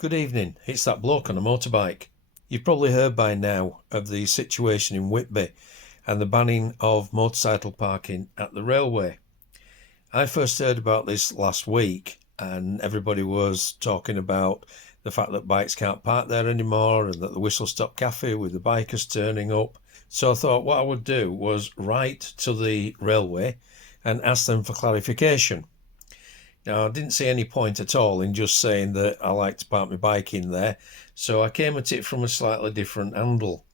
Good evening, it's that bloke on a motorbike. You've probably heard by now of the situation in Whitby and the banning of motorcycle parking at the railway. I first heard about this last week and everybody was talking about the fact that bikes can't park there anymore and that the Whistle Stop Cafe with the bikers turning up. So I thought what I would do was write to the railway and ask them for clarification. Now, I didn't see any point at all in just saying that I like to park my bike in there, so I came at it from a slightly different angle.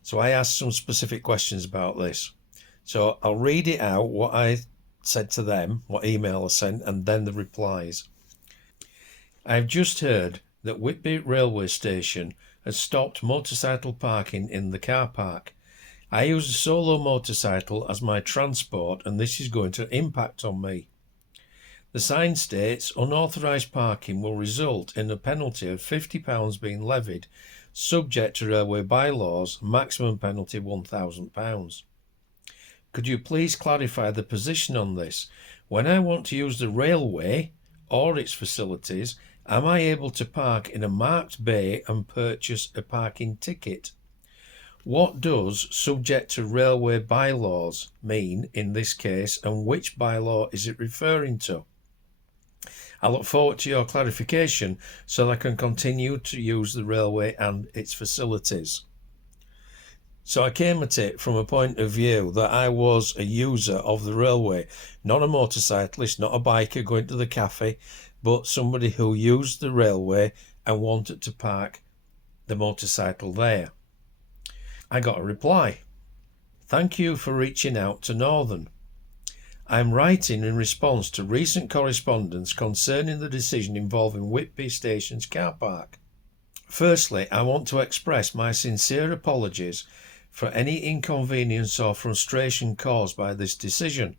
So I asked some specific questions about this. So I'll read it out, what I said to them, what email I sent, and then the replies. I've just heard that Whitby Railways Station has stopped motorcycle parking in the car park. I use a solo motorcycle as my transport and this is going to impact on me. The sign states unauthorised parking will result in a penalty of £50 being levied, subject to Railway Byelaws, maximum penalty £1,000. Could you please clarify the position on this? When I want to use the railway or its facilities, am I able to park in a marked bay and purchase a parking ticket? What does subject to Railway Bylaws mean in this case, and which bylaw is it referring to? I look forward to your clarification so that I can continue to use the railway and its facilities. So I came at it from a point of view that I was a user of the railway, not a motorcyclist, not a biker going to the cafe, but somebody who used the railway and wanted to park the motorcycle there. I got a reply. Thank you for reaching out to Northern. I'm writing in response to recent correspondence concerning the decision involving Whitby Station's car park. Firstly, I want to express my sincere apologies for any inconvenience or frustration caused by this decision.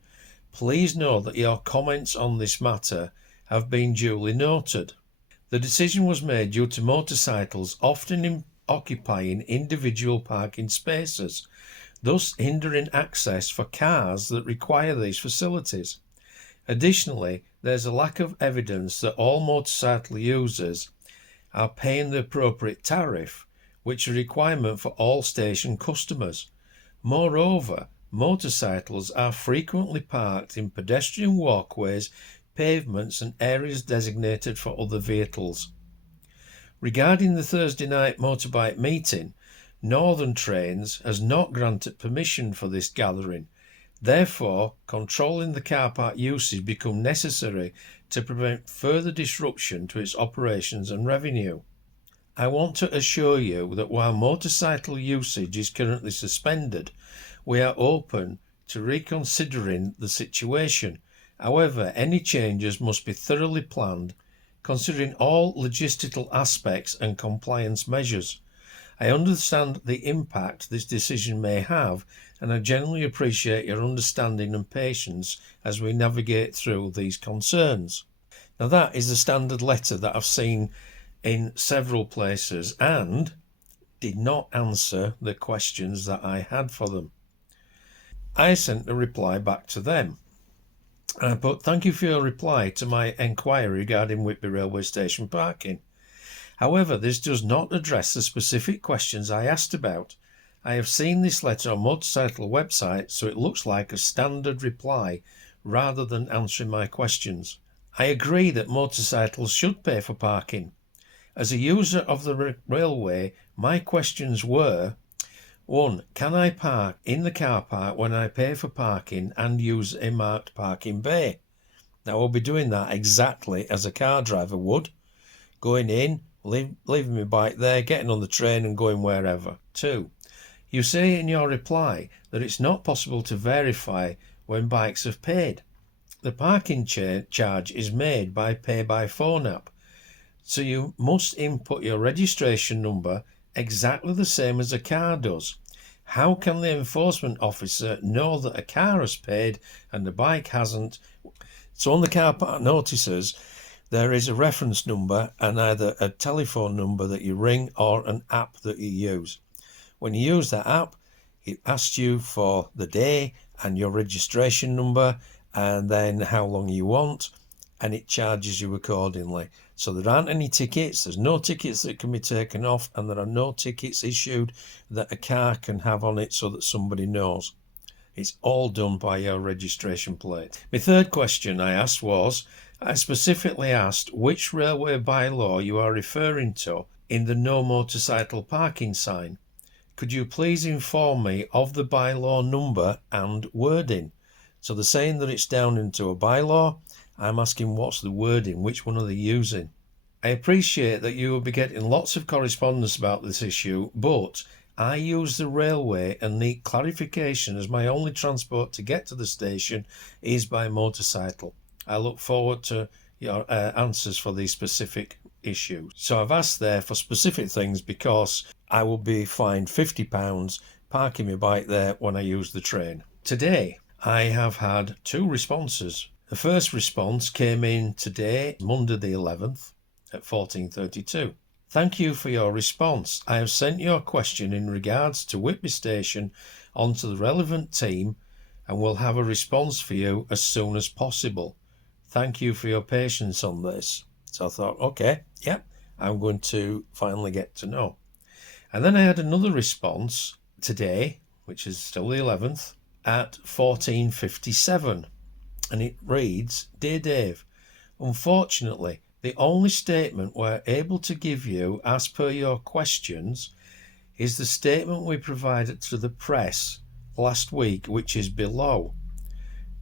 Please know that your comments on this matter have been duly noted. The decision was made due to motorcycles often occupying individual parking spaces, thus hindering access for cars that require these facilities. Additionally, there's a lack of evidence that all motorcycle users are paying the appropriate tariff, which is a requirement for all station customers. Moreover, motorcycles are frequently parked in pedestrian walkways, pavements and areas designated for other vehicles. Regarding the Thursday night motorbike meeting, Northern Trains has not granted permission for this gathering. Therefore, controlling the car park usage becomes necessary to prevent further disruption to its operations and revenue. I want to assure you that while motorcycle usage is currently suspended, we are open to reconsidering the situation. However, any changes must be thoroughly planned, considering all logistical aspects and compliance measures. I understand the impact this decision may have, and I genuinely appreciate your understanding and patience as we navigate through these concerns. Now, that is the standard letter that I've seen in several places and did not answer the questions that I had for them. I sent a reply back to them. I put, thank you for your reply to my enquiry regarding Whitby Railway Station parking. However, this does not address the specific questions I asked about. I have seen this letter on motorcycle website, so it looks like a standard reply rather than answering my questions. I agree that motorcycles should pay for parking. As a user of the railway, my questions were: 1. Can I park in the car park when I pay for parking and use a marked parking bay? Now, I'll be doing that exactly as a car driver would, going in, leaving my bike there, getting on the train and going wherever. 2. You say in your reply that it's not possible to verify when bikes have paid. The parking charge is made by Pay by Phone app, so you must input your registration number exactly the same as a car does. How can the enforcement officer know that a car has paid and the bike hasn't? So on the car park notices, there is a reference number and either a telephone number that you ring or an app that you use. When you use that app, it asks you for the day and your registration number and then how long you want. and it charges you accordingly. So there aren't any tickets, there's no tickets that can be taken off, and there are no tickets issued that a car can have on it so that somebody knows. It's all done by your registration plate. My third question I asked was, I specifically asked which railway bylaw you are referring to in the no motorcycle parking sign. Could you please inform me of the bylaw number and wording? So they're saying that it's down into a bylaw. I'm asking what's the wording, which one are they using? I appreciate that you will be getting lots of correspondence about this issue, but I use the railway and need clarification as my only transport to get to the station is by motorcycle. I look forward to your answers for these specific issues. So I've asked there for specific things because I will be fined £50 parking my bike there when I use the train. Today I have had 2 responses. The first response came in today, Monday the 11th at 14:32. Thank you for your response. I have sent your question in regards to Whitby Station onto the relevant team and will have a response for you as soon as possible. Thank you for your patience on this. So I thought, okay, yep, I'm going to finally get to know. And then I had another response today, which is still the 11th, at 14:57. And it reads, Dear Dave, unfortunately, the only statement we're able to give you as per your questions is the statement we provided to the press last week, which is below.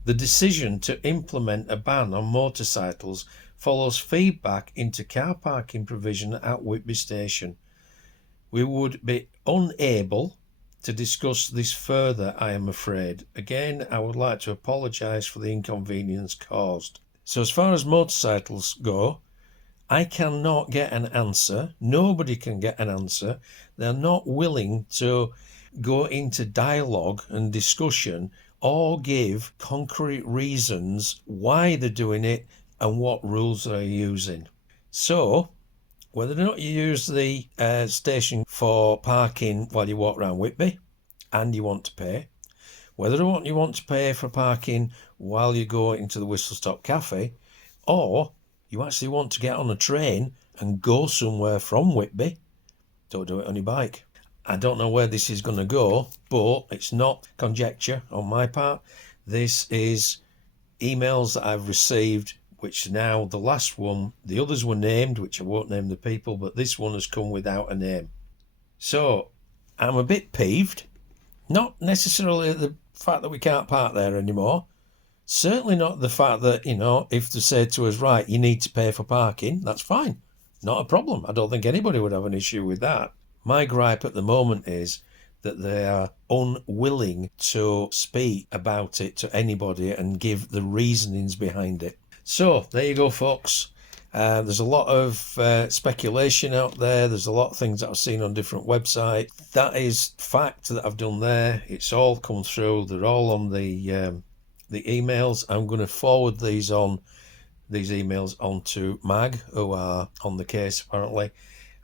The decision to implement a ban on motorcycles follows feedback into car parking provision at Whitby Station. We would be unable to discuss this further, I am afraid. Again, I would like to apologise for the inconvenience caused. So as far as motorcycles go, I cannot get an answer. Nobody can get an answer. They're not willing to go into dialogue and discussion or give concrete reasons why they're doing it and what rules they're using. So whether or not you use the station for parking while you walk around Whitby and you want to pay, whether or not you want to pay for parking while you go into the Whistle Stop Cafe, or you actually want to get on a train and go somewhere from Whitby, don't do it on your bike. I don't know where this is going to go, but it's not conjecture on my part. This is emails that I've received, which now the last one, the others were named, which I won't name the people, but this one has come without a name. So I'm a bit peeved, not necessarily at the fact that we can't park there anymore, certainly not the fact that, if they say to us, right, you need to pay for parking, that's fine, not a problem. I don't think anybody would have an issue with that. My gripe at the moment is that they are unwilling to speak about it to anybody and give the reasonings behind it. So there you go, folks. There's a lot of speculation out there. There's a lot of things that I've seen on different websites. That is fact that I've done there. It's all come through. They're all on the emails. I'm going to forward these emails onto MAG, who are on the case apparently,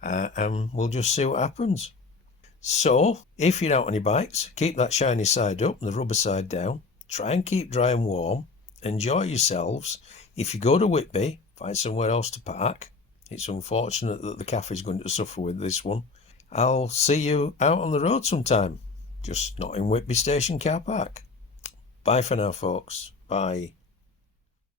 and we'll just see what happens. So if you're out on your bikes, keep that shiny side up and the rubber side down. Try and keep dry and warm. Enjoy yourselves. If you go to Whitby, find somewhere else to park. It's unfortunate that the cafe is going to suffer with this one. I'll see you out on the road sometime, just not in Whitby Station car park. Bye for now, folks. Bye.